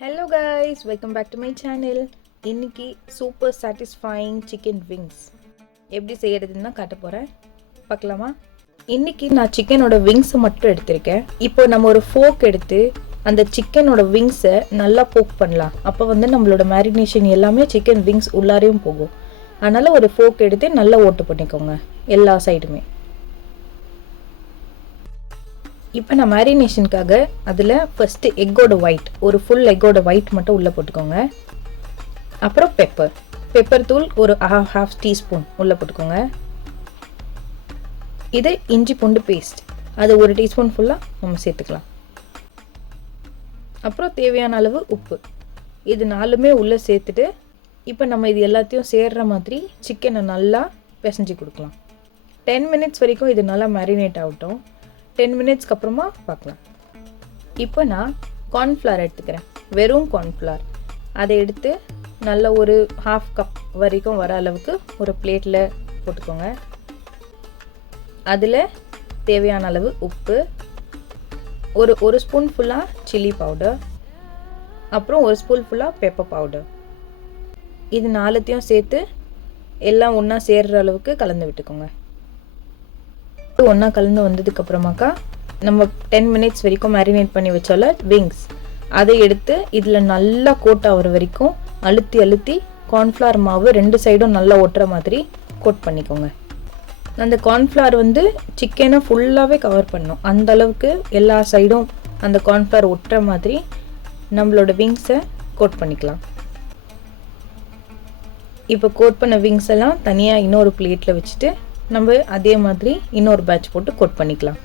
Hello guys, welcome back to my channel. இன்னைக்கு super satisfying chicken wings எப்படி செய்யறதுன்னு தான் காட்ட போகிறேன். பார்க்கலாமா? இன்னைக்கு நான் சிக்கனோட விங்ஸை மட்டும் எடுத்திருக்கேன். இப்போ நம்ம ஒரு ஃபோக் எடுத்து அந்த சிக்கனோட விங்ஸை நல்லா போக் பண்ணலாம். அப்போ நம்மளோட மேரினேஷன் எல்லாமே சிக்கன் விங்ஸ் உள்ளாரையும் போகும். அதனால் ஒரு ஃபோக் எடுத்து நல்லா ஓட்டு பண்ணிக்கோங்க எல்லா சைடுமே. இப்போ நான் மேரினேஷனுக்காக அதில் ஃபஸ்ட்டு எக்கோட ஒயிட், ஒரு ஃபுல் எக்கோட ஒயிட் மட்டும் உள்ளே போட்டுக்கோங்க. அப்புறம் பெப்பர் தூள் ஒரு ஹாஃப் டீஸ்பூன் உள்ளே போட்டுக்கோங்க. இது இஞ்சி பூண்டு பேஸ்ட், அது ஒரு டீஸ்பூன் ஃபுல்லாக நம்ம சேர்த்துக்கலாம். அப்புறம் தேவையான அளவு உப்பு, இது நாலுமே உள்ளே சேர்த்துட்டு இப்போ நம்ம இது எல்லாத்தையும் சேர்கிற மாதிரி சிக்கனை நல்லா பிசைஞ்சு கொடுக்கலாம். 10 மினிட்ஸ் வரைக்கும் இது நல்லா மேரினேட் ஆகட்டும். 10 மினிட்ஸ்க்கு அப்புறமா பார்க்கலாம். இப்போ நான் கார்ன்ஃப்ளவர் எடுத்துக்கிறேன், வெறும் கார்ன்ஃப்ளவர். அதை எடுத்து நல்ல ஒரு ஹாஃப் கப் வரைக்கும் வர அளவுக்கு ஒரு பிளேட்டில் போட்டுக்கோங்க. அதில் தேவையான அளவு உப்பு, ஒரு ஸ்பூன் ஃபுல்லாக சில்லி பவுடர், அப்புறம் ஒரு ஸ்பூன் ஃபுல்லாக பெப்பர் பவுடர். இது நாலுத்தையும் சேர்த்து எல்லாம் ஒன்றா சேர்கிற அளவுக்கு கலந்து விட்டுக்கோங்க. ஒன்றா கலந்து வந்ததுக்கப்புறமாக்கா நம்ம 10 மினிட்ஸ் வரைக்கும் மேரினேட் பண்ணி வச்சால விங்ஸ், அதை எடுத்து இதில் நல்லா கோட் ஆகிற வரைக்கும் அழுத்தி கார்ன்ஃப்ளவர் மாவு 2 சைடும் நல்லா ஒட்டுற மாதிரி கோட் பண்ணிக்கோங்க. அந்த கார்ன்ஃப்ளவர் சிக்கனை ஃபுல்லாகவே கவர் பண்ணும். அந்த அளவுக்கு எல்லா சைடும் அந்த கார்ன்ஃப்ளவர் ஒட்டுற மாதிரி நம்மளோட விங்ஸை கோட் பண்ணிக்கலாம். இப்போ கோட் பண்ண விங்ஸ் எல்லாம் தனியாக இன்னொரு பிளேட்டில் வச்சுட்டு நம்ம அதே மாதிரி இன்னொரு பேட்ச் போட்டு கோட் பண்ணிக்கலாம்.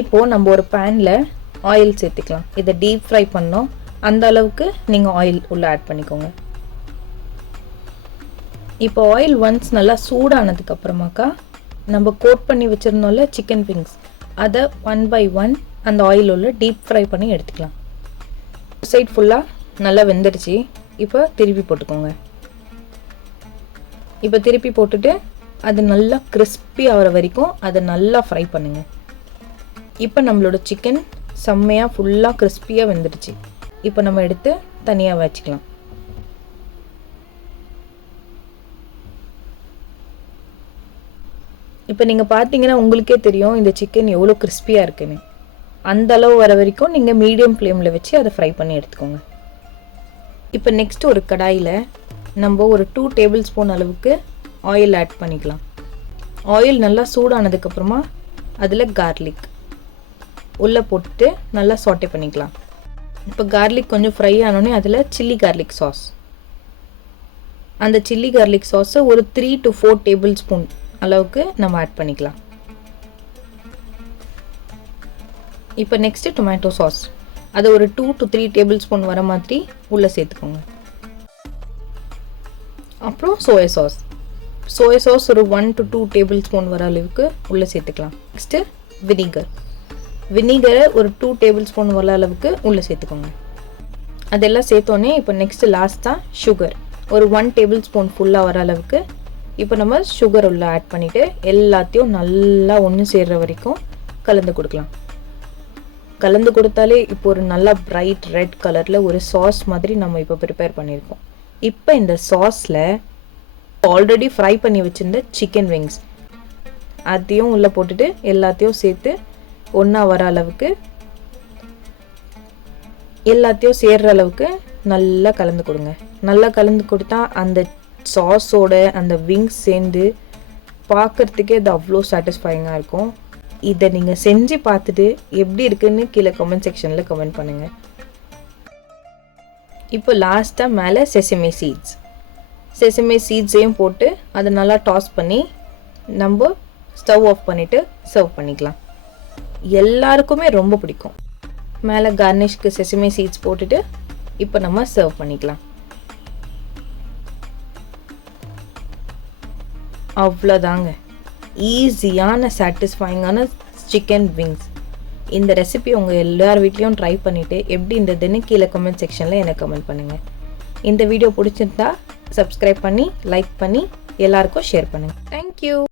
இப்போ நம்ம ஒரு பேனில் ஆயில் சேர்த்துக்கலாம். இதை டீப் ஃப்ரை பண்ணோம், அந்த அளவுக்கு நீங்கள் ஆயில் உள்ளே ஆட் பண்ணிக்கோங்க. இப்போ ஆயில் ஒன்ஸ் நல்லா சூடானதுக்கு அப்புறமாக்கா நம்ம கோட் பண்ணி வச்சுருந்தோம்ல சிக்கன் விங்ஸ், அதை 1 by 1 அந்த ஆயில் உள்ள டீப் ஃப்ரை பண்ணி எடுத்துக்கலாம். சைட் ஃபுல்லாக நல்லா வெந்துடுச்சு. இப்போ திருப்பி போட்டுக்கோங்க. இப்போ திருப்பி போட்டுட்டு அது நல்லா கிறிஸ்பி ஆகிற வரைக்கும் அதை நல்லா ஃப்ரை பண்ணுங்கள். இப்போ நம்மளோட சிக்கன் செம்மையாக ஃபுல்லாக கிறிஸ்பியாக வெந்துடுச்சு. இப்போ நம்ம எடுத்து தனியாக வச்சுக்கலாம். இப்போ நீங்கள் பார்த்தீங்கன்னா உங்களுக்கே தெரியும் இந்த சிக்கன் எவ்வளோ கிறிஸ்பியாக இருக்குன்னு. அந்த அளவு வர வரைக்கும் நீங்கள் மீடியம் ஃப்ளேமில் வச்சு அதை ஃப்ரை பண்ணி எடுத்துக்கோங்க. இப்போ நெக்ஸ்ட் ஒரு கடாயில் நம்ம ஒரு 2 டேபிள் ஸ்பூன் அளவுக்கு ஆயில் ஆட் பண்ணிக்கலாம். ஆயில் நல்லா சூடானதுக்கப்புறமா அதில் கார்லிக் உள்ளே போட்டுட்டு நல்லா சாட்டே பண்ணிக்கலாம். இப்போ கார்லிக் கொஞ்சம் ஃப்ரை ஆனோடனே அதில் சில்லி கார்லிக் சாஸ், அந்த சில்லி கார்லிக் சாஸை ஒரு 3 to 4 டேபிள் ஸ்பூன் அளவுக்கு நம்ம ஆட் பண்ணிக்கலாம். இப்போ நெக்ஸ்ட்டு டொமேட்டோ சாஸ், அதை ஒரு 2 to 3 டேபிள் ஸ்பூன் வர மாதிரி உள்ளே சேர்த்துக்கோங்க. அப்புறம் சோயா சாஸ் ஒரு 1 to 2 டேபிள் ஸ்பூன் வர அளவுக்கு உள்ளே சேர்த்துக்கலாம். நெக்ஸ்ட்டு வினிகரை ஒரு 2 டேபிள் ஸ்பூன் வர அளவுக்கு உள்ளே சேர்த்துக்கோங்க. அதெல்லாம் சேர்த்தோன்னே இப்போ நெக்ஸ்ட்டு லாஸ்ட்டாக சுகர் ஒரு 1 டேபிள் ஸ்பூன் ஃபுல்லாக வர அளவுக்கு இப்போ நம்ம சுகர் உள்ள ஆட் பண்ணிவிட்டு எல்லாத்தையும் நல்லா ஒன்று சேர்கிற வரைக்கும் கலந்து கொடுக்கலாம். கலந்து கொடுத்தாலே இப்போ ஒரு நல்லா பிரைட் ரெட் கலரில் ஒரு சாஸ் மாதிரி நம்ம இப்போ ப்ரிப்பேர் பண்ணியிருக்கோம். இப்போ இந்த சாஸில் ஆல்ரெடி ஃப்ரை பண்ணி வச்சுருந்த சிக்கன் விங்ஸ் அதையும் உள்ளே போட்டுட்டு எல்லாத்தையும் சேர்த்து ஒன்றா வர அளவுக்கு எல்லாத்தையும் சேர்கிற அளவுக்கு நல்லா கலந்து கொடுங்க. நல்லா கலந்து கொடுத்தா அந்த சாஸோட அந்த விங்ஸ் சேர்ந்து பார்க்குறதுக்கே அது அவ்வளோ சாட்டிஸ்ஃபைங்காக இருக்கும். இதை நீங்கள் செஞ்சு பார்த்துட்டு எப்படி இருக்குன்னு கீழே கமெண்ட் செக்ஷனில் கமெண்ட் பண்ணுங்கள். இப்போ லாஸ்ட்டாக மேலே செசமே சீட்ஸையும் போட்டு அதை நல்லா டாஸ் பண்ணி நம்ம ஸ்டவ் ஆஃப் பண்ணிவிட்டு சர்வ் பண்ணிக்கலாம். எல்லாருக்குமே ரொம்ப பிடிக்கும். மேலே கார்னிஷ்க்கு செசமே சீட்ஸ் போட்டுட்டு இப்போ நம்ம சர்வ் பண்ணிக்கலாம். அவ்வளோதாங்க, ஈஸியான சாட்டிஸ்ஃபைங்கான சிக்கன் விங்ஸ். இந்த ரெசிபி உங்கள் எல்லார் வீட்லேயும் ட்ரை பண்ணிவிட்டு எப்படி இருந்ததுன்னு கீழே கமெண்ட் செக்ஷனில் எனக்கு கமெண்ட் பண்ணுங்கள். இந்த வீடியோ பிடிச்சிருந்தா சப்ஸ்கிரைப் பண்ணி லைக் பண்ணி எல்லாருக்கும் ஷேர் பண்ணுங்கள். தேங்க்யூ.